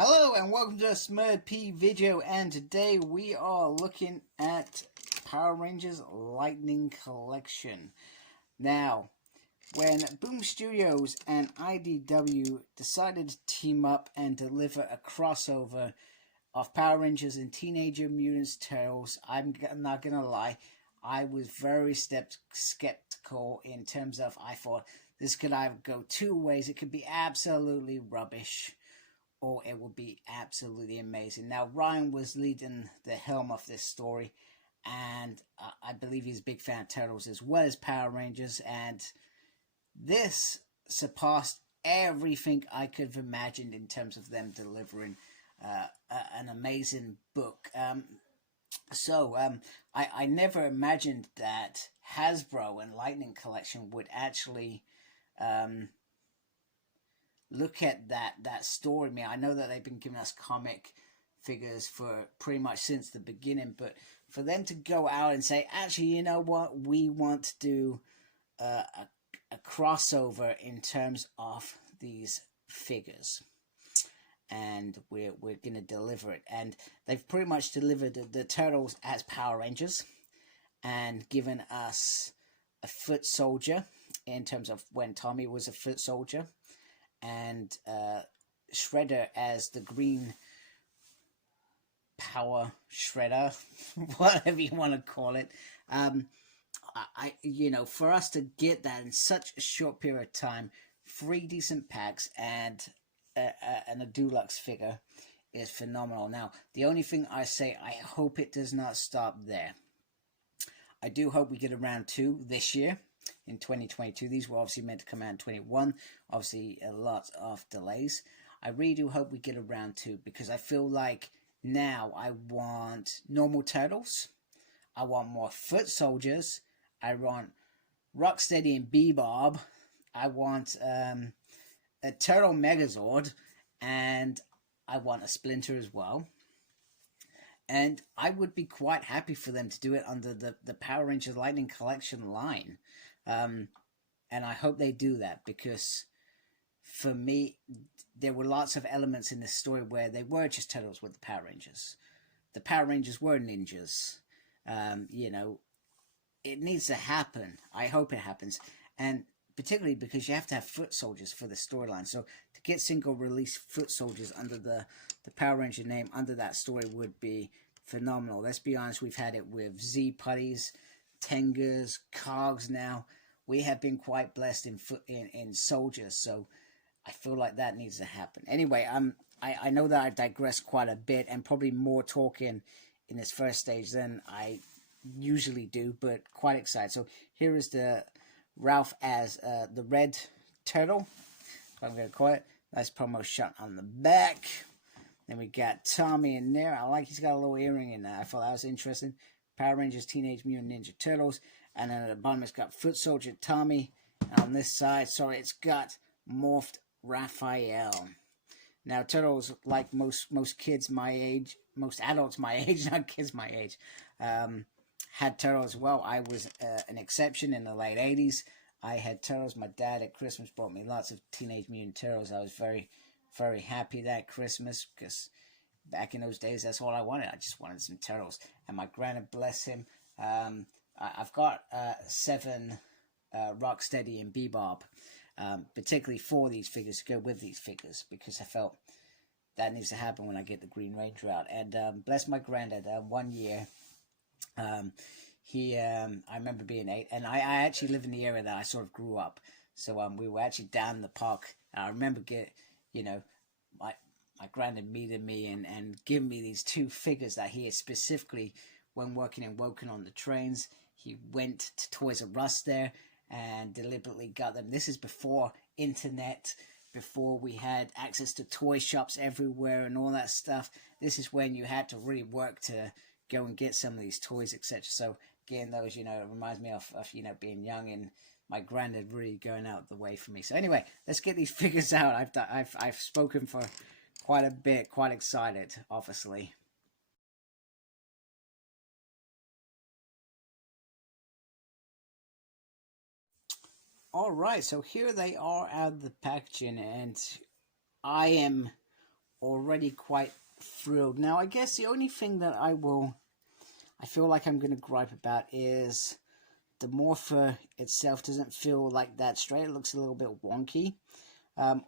Hello and welcome to a Smurd P video, and today we are looking at Power Rangers Lightning Collection. Now, when Boom Studios and IDW decided to team up and deliver a crossover of Power Rangers and Teenage Mutant Turtles, I'm not gonna lie, I was very skeptical in terms of, I thought this could either go two ways. It could be absolutely rubbish, or it will be absolutely amazing. Now, Ryan was leading the helm of this story, and I believe he's a big fan of Turtles as well as Power Rangers, and this surpassed everything I could have imagined in terms of them delivering an amazing book. I never imagined that Hasbro and Lightning Collection would actually look at that story. I know that they've been giving us comic figures for pretty much since the beginning, but for them to go out and say, actually, you know what, we want to do a crossover in terms of these figures, and we're going to deliver it. And they've pretty much delivered the Turtles as Power Rangers and given us a foot soldier in terms of when Tommy was a foot soldier, and Shredder as the green power shredder, whatever you want to call it. For us to get that in such a short period of time, 3 decent packs and a deluxe figure is phenomenal. Now, the only thing I say, I hope it does not stop there. I do hope we get a round 2 this year. In 2022, these were obviously meant to come out in 21. Obviously, a lot of delays. I really do hope we get a round 2, because I feel like now I want normal Turtles. I want more foot soldiers. I want Rocksteady and Bebop. I want a Turtle Megazord, and I want a Splinter as well. And I would be quite happy for them to do it under the Power Rangers Lightning Collection line. And I hope they do that, because for me, there were lots of elements in this story where they were just Turtles with the Power Rangers. The Power Rangers were ninjas. It needs to happen. I hope it happens. And particularly because you have to have foot soldiers for the storyline. So to get single release foot soldiers under the Power Ranger name under that story would be phenomenal. Let's be honest, we've had it with Z Putties, Tengers, Cogs now. We have been quite blessed in soldiers, so I feel like that needs to happen. Anyway, I know that I digressed quite a bit, and probably more talking in this first stage than I usually do, but quite excited. So here is the Ralph as the red turtle, I'm going to call it. Nice promo shot on the back. Then we got Tommy in there. I like he's got a little earring in there. I thought that was interesting. Power Rangers Teenage Mutant Ninja Turtles. And then at the bottom it's got Foot Soldier Tommy. And on this side, it's got Morphed Raphael. Now, Turtles, like most kids my age, most adults my age, not kids my age, had Turtles as well. I was an exception in the late 80s. I had Turtles. My dad at Christmas bought me lots of Teenage Mutant Turtles. I was very, very happy that Christmas, because back in those days, that's all I wanted. I just wanted some Turtles. And my granddad, bless him, I've got 7 Rocksteady and Bebop, particularly for these figures, to go with these figures, because I felt that needs to happen when I get the Green Ranger out. And bless my granddad, 1 year, I remember being 8, and I actually live in the area that I sort of grew up. So we were actually down in the park, and I remember my granddad meeting me and giving me these 2 figures that he had specifically, when working in Woken on the trains, he went to Toys R Us there and deliberately got them. This is before internet, before we had access to toy shops everywhere and all that stuff. This is when you had to really work to go and get some of these toys, etc. So getting those, it reminds me of being young and my granddad really going out the way for me. So anyway, let's get these figures out. I've spoken for quite a bit, quite excited, obviously. All right, so here they are out of the packaging, and I am already quite thrilled. Now, I guess the only thing that I feel like I'm going to gripe about is the morpher itself doesn't feel like that straight. It looks a little bit wonky.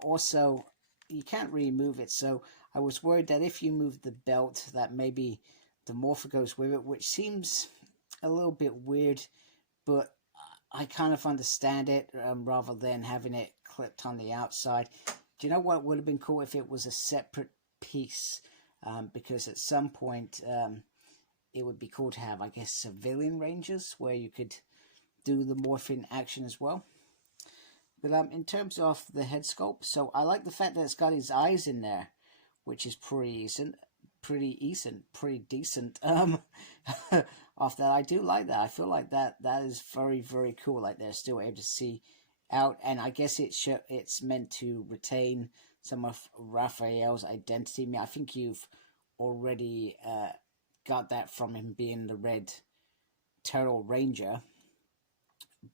Also, you can't really move it, so I was worried that if you move the belt, that maybe the morpher goes with it, which seems a little bit weird, but I kind of understand it, rather than having it clipped on the outside. Do you know what would have been cool if it was a separate piece? Because at some point, it would be cool to have, I guess, civilian rangers where you could do the morphing action as well. But in terms of the head sculpt, so I like the fact that it's got his eyes in there, which is pretty decent. After that, I do like that. I feel like that is very, very cool. Like they're still able to see out, and I guess it's meant to retain some of Raphael's identity. I mean, I think you've already got that from him being the Red Turtle Ranger,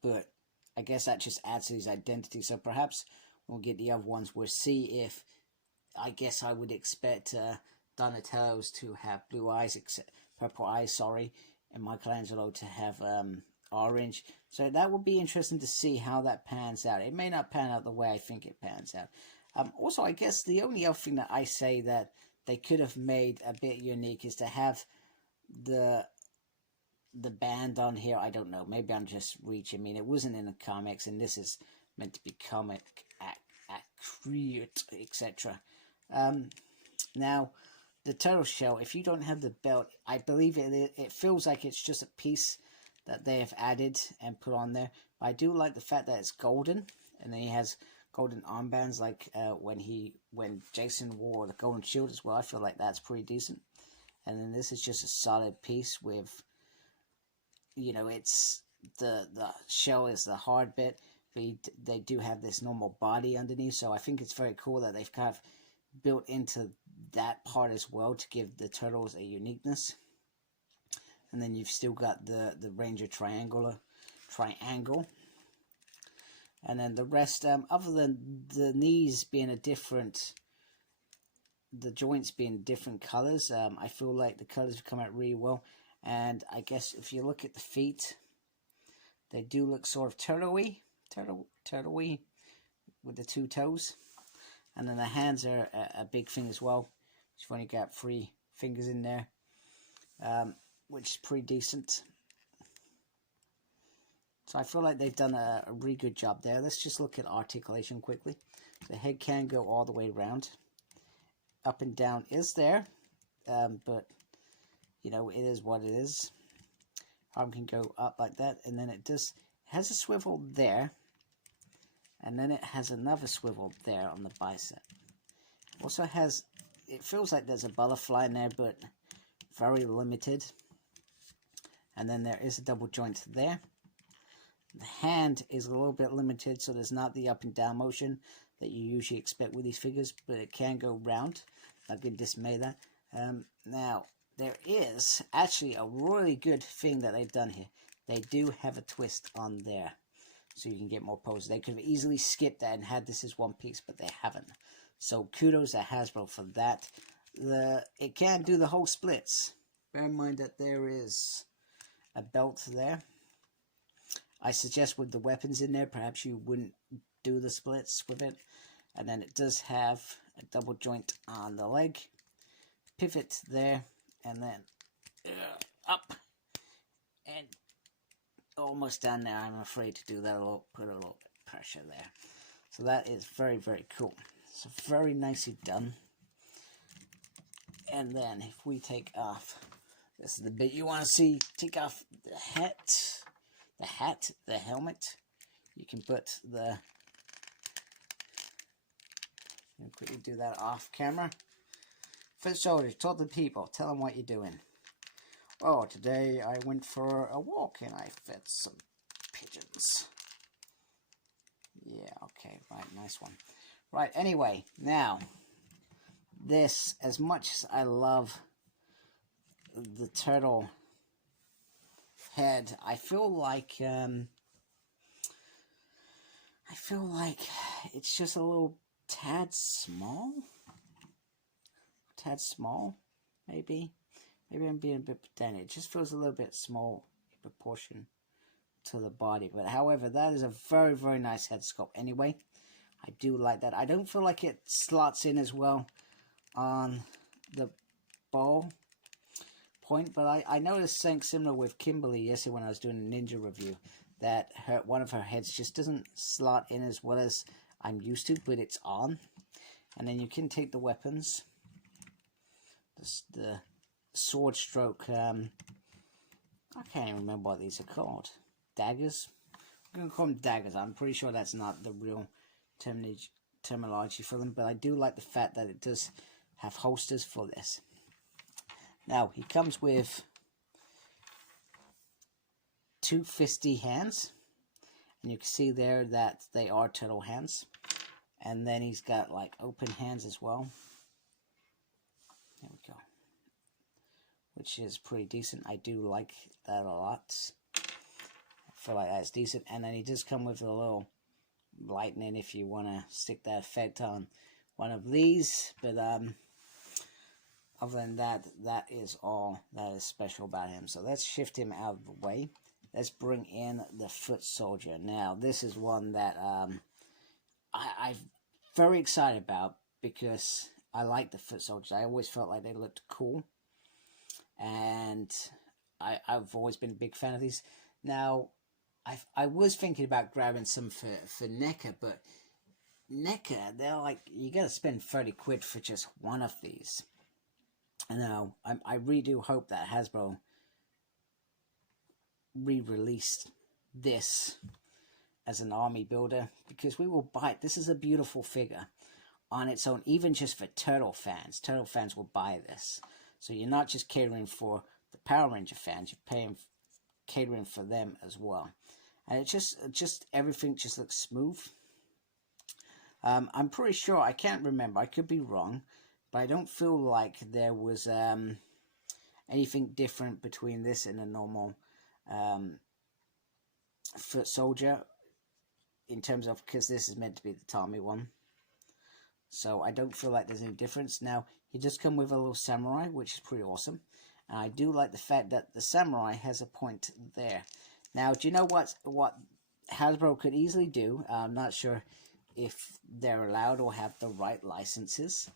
but I guess that just adds to his identity. So perhaps we'll get the other ones. We'll see if, I guess I would expect Donatello's to have blue eyes, purple eyes, sorry, and Michelangelo to have orange. So that would be interesting to see how that pans out. It may not pan out the way I think it pans out. Also, I guess the only other thing that I say that they could have made a bit unique is to have the band on here. I don't know. Maybe I'm just reaching. I mean, it wasn't in the comics, and this is meant to be comic accurate, etc. Now, the turtle shell, if you don't have the belt, I believe it feels like it's just a piece that they have added and put on there. But I do like the fact that it's golden, and then he has golden armbands, like when Jason wore the golden shield as well. I feel like that's pretty decent. And then this is just a solid piece with, you know, it's the shell is the hard bit, but they do have this normal body underneath. So I think it's very cool that they've kind of built into that part as well to give the turtles a uniqueness. And then you've still got the Ranger triangle. And then the rest, other than the knees being the joints being different colors, I feel like the colors have come out really well. And I guess if you look at the feet, they do look sort of turtle-y with the two toes. And then the hands are a big thing as well. You've only got 3 fingers in there, which is pretty decent. So I feel like they've done a really good job there. Let's just look at articulation quickly. The head can go all the way around. Up and down is there, but you know, it is what it is. Arm can go up like that, and then it has a swivel there, and then it has another swivel there on the bicep. Also has, it feels like there's a butterfly in there, but very limited. And then there is a double joint there. The hand is a little bit limited, so there's not the up and down motion that you usually expect with these figures, but it can go round. Not going to dismay that. Now, there is actually a really good thing that they've done here. They do have a twist on there, so you can get more poses. They could have easily skipped that and had this as one piece, but they haven't. So kudos to Hasbro for that. It can do the whole splits. Bear in mind that there is a belt there. I suggest with the weapons in there, perhaps you wouldn't do the splits with it. And then it does have a double joint on the leg. Pivot there, and then up. And almost done now. I'm afraid to do that. Put a little bit of pressure there. So that is very, very cool. So very nicely done. And then if we take off, this is the bit you want to see. Take off the hat, the helmet. You can put the. I'll quickly do that off camera. Foot soldiers, talk to the people. Tell them what you're doing. Oh, today I went for a walk and I fed some pigeons. Yeah, okay, right, nice one. Right, anyway, now, this, as much as I love the turtle head, I feel like it's just a little tad small. tad small, maybe. Maybe I'm being a bit pedantic. It just feels a little bit small in proportion to the body. But however, that is a very, very nice head sculpt anyway. I do like that. I don't feel like it slots in as well on the ball point, but I noticed something similar with Kimberly yesterday when I was doing a ninja review, that one of her heads just doesn't slot in as well as I'm used to, but it's on. And then you can take the weapons, the sword stroke, I can't even remember what these are called. Daggers? I'm going to call them daggers. I'm pretty sure that's not the real terminology for them, but I do like the fact that it does have holsters for this. Now, he comes with 2 fisty hands, and you can see there that they are turtle hands. And then he's got like open hands as well. There we go. Which is pretty decent. I do like that a lot. I feel like that's decent. And then he does come with a little lightning if you want to stick that effect on one of these. But other than that, that is all that is special about him. So let's shift him out of the way. Let's bring in the foot soldier. Now, this is one that I'm very excited about because I like the foot soldiers. I always felt like they looked cool. And I've always been a big fan of these. Now, I was thinking about grabbing some for NECA, but NECA, they're like, you gotta spend 30 quid for just one of these. Now, I really do hope that Hasbro re-released this as an army builder, because we will buy it. This is a beautiful figure on its own, even just for Turtle fans. Turtle fans will buy this. So you're not just catering for the Power Ranger fans, you're catering for them as well. And it just everything just looks smooth. I'm pretty sure, I can't remember, I could be wrong, but I don't feel like there was anything different between this and a normal foot soldier, in terms of, because this is meant to be the Tommy one. So I don't feel like there's any difference. Now, he does come with a little samurai, which is pretty awesome. And I do like the fact that the samurai has a point there. Now, do you know what Hasbro could easily do? I'm not sure if they're allowed or have the right licenses.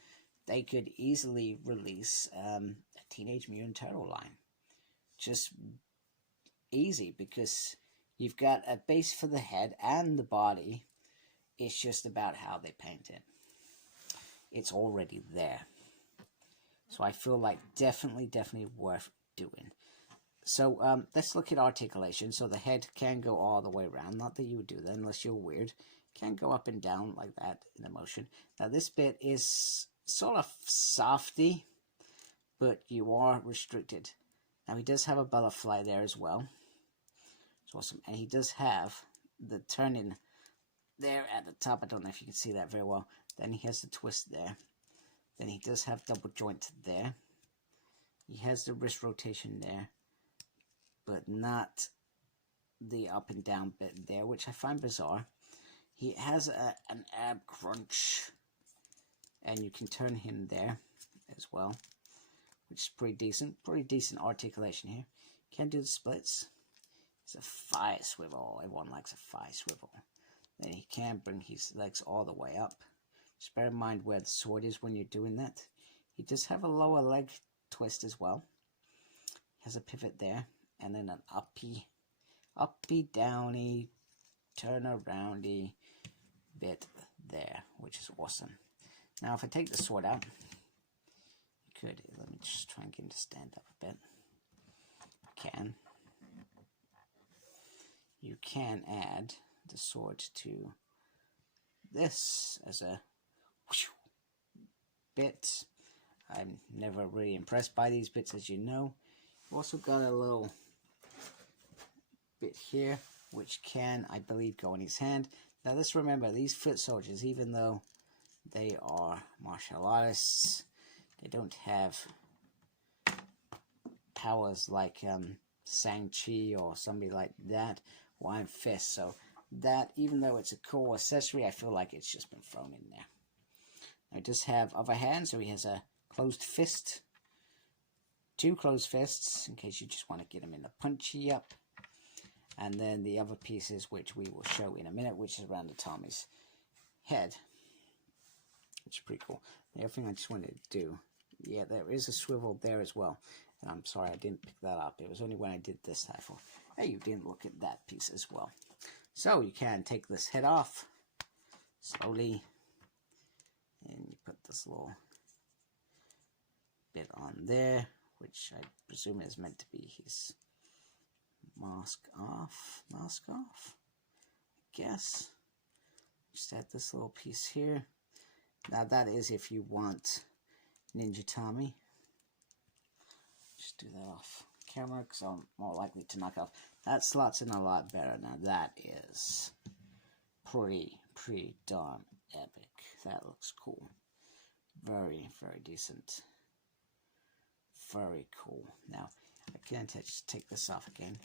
They could easily release a Teenage Mutant Turtle line. Just easy, because you've got a base for the head and the body. It's just about how they paint it. It's already there. So I feel like definitely worth doing. So let's look at articulation. So the head can go all the way around. Not that you would do that unless you're weird. Can go up and down like that in the motion. Now this bit is sort of softy, but you are restricted. Now he does have a butterfly there as well. It's awesome. And he does have the turning there at the top. I don't know if you can see that very well. Then he has the twist there. Then he does have double joint there. He has the wrist rotation there, but not the up and down bit there, which I find bizarre. He has an ab crunch, and you can turn him there as well, which is pretty decent. Pretty decent articulation here. Can do the splits. It's a fire swivel. Everyone likes a fire swivel. Then he can bring his legs all the way up. Just bear in mind where the sword is when you're doing that. He does have a lower leg twist as well. He has a pivot there, and then an uppy, downy, turn aroundy bit there, which is awesome. Now, if I take the sword out, let me just try and get him to stand up a bit. You can add the sword to this as a bit. I'm never really impressed by these bits, as you know. You've also got a little bit here, which can, I believe, go in his hand. Now let's remember, these foot soldiers, even though they are martial artists, they don't have powers like Shang-Chi or somebody like that, or Iron Fist. So that, even though it's a cool accessory, I feel like it's just been thrown in there. Now, it does have other hands, so he has a closed fist, 2 closed fists in case you just want to get them in a punchy up, and then the other pieces which we will show in a minute, which is around the Tommy's head, which is pretty cool. The other thing I just wanted to do, yeah, there is a swivel there as well. And I'm sorry I didn't pick that up. It was only when I did this that I thought, hey, you didn't look at that piece as well. So you can take this head off slowly, and you put this little bit on there, which I presume is meant to be his mask off, I guess. Just add this little piece here. Now that is if you want Ninja Tommy. Just do that off camera because I'm more likely to knock off. That slots in a lot better. Now that is pretty darn epic. That looks cool. Very decent. Very cool. Now I can't just take this off again.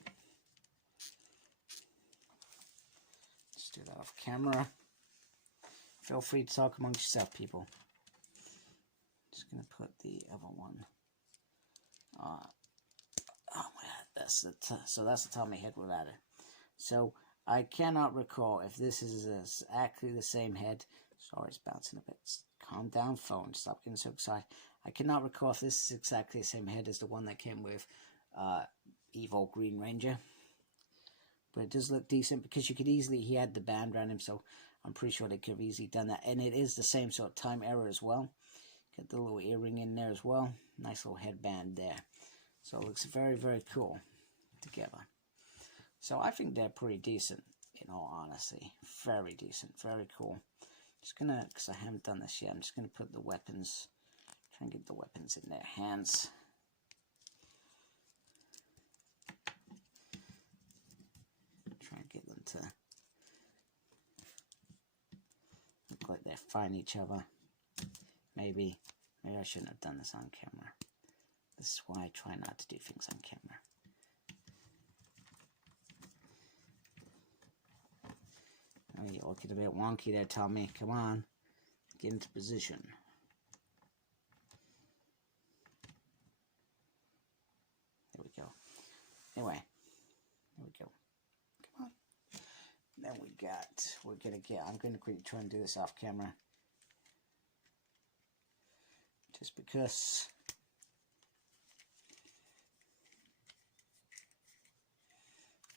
Just do that off camera. Feel free to talk amongst yourself, people. Just gonna put the other one. That's the Tommy head without it. So I cannot recall if this is exactly the same head. Sorry, it's bouncing a bit. Calm down, phone. Stop getting so excited. I cannot recall if this is exactly the same head as the one that came with Evil Green Ranger. But it does look decent because you could easily, he had the band around him, so I'm pretty sure they could have easily done that. And it is the same sort of time error as well. Got the little earring in there as well. Nice little headband there. So it looks very cool together. So I think they're pretty decent, in all honesty. Very decent, very cool. Just gonna, because I haven't done this yet, I'm just gonna put the weapons, try and get the weapons in their hands. Try and get them to look like they're fighting each other. Maybe I shouldn't have done this on camera. This is why I try not to do things on camera. Oh, you're looking a bit wonky there, Tommy. Come on. Get into position. There we go. Anyway. There we go. Come on. Then I'm going to quickly try and do this off camera. Just because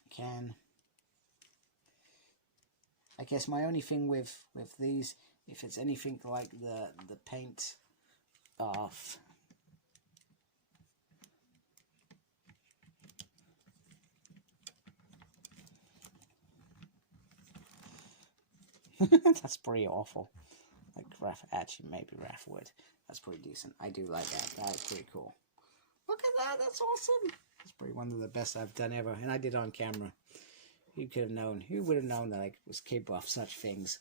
I can. I guess my only thing with these, if it's anything like the paint off, that's pretty awful. Like actually maybe Raph would. That's pretty decent. I do like that. That is pretty cool. Look at that. That's awesome. That's probably one of the best I've done ever, and I did it on camera. Who could have known? Who would have known that I was capable of such things?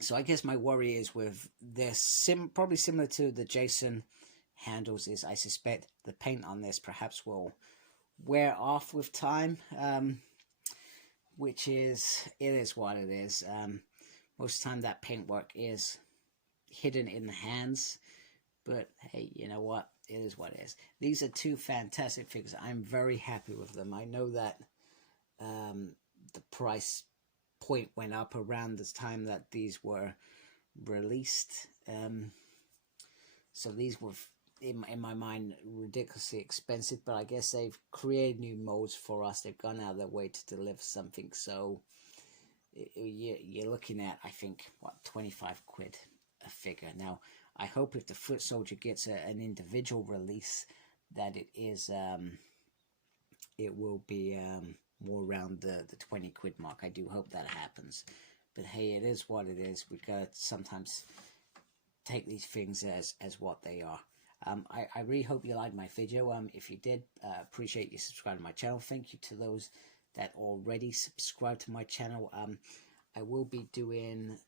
So I guess my worry is with this, probably similar to the Jason handles, is I suspect the paint on this perhaps will wear off with time, which is, it is what it is. Most of the time that paintwork is hidden in the hands, but hey, you know what? It is what it is. These are 2 fantastic figures. I'm very happy with them. I know that the price point went up around the time that these were released, so these were in my mind ridiculously expensive, but I guess they've created new molds for us. They've gone out of their way to deliver something, so you're looking at, I think, what, 25 quid a figure. Now I hope if the Foot Soldier gets an individual release that it is it will be more around the 20 quid mark. I do hope that happens. But hey, it is what it is. We gotta sometimes take these things as what they are. I really hope you liked my video. If you did, appreciate you subscribing to my channel. Thank you to those that already subscribe to my channel. I will be doing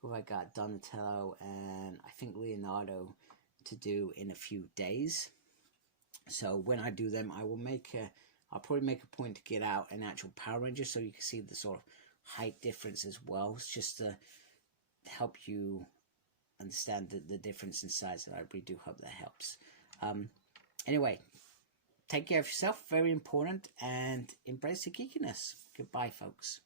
who I got, Donatello and I think Leonardo to do in a few days. So when I do them, I will I'll probably make a point to get out an actual Power Ranger so you can see the sort of height difference as well. It's just to help you understand the difference in size, and I really do hope that helps. Anyway, take care of yourself, very important, and embrace the geekiness. Goodbye, folks.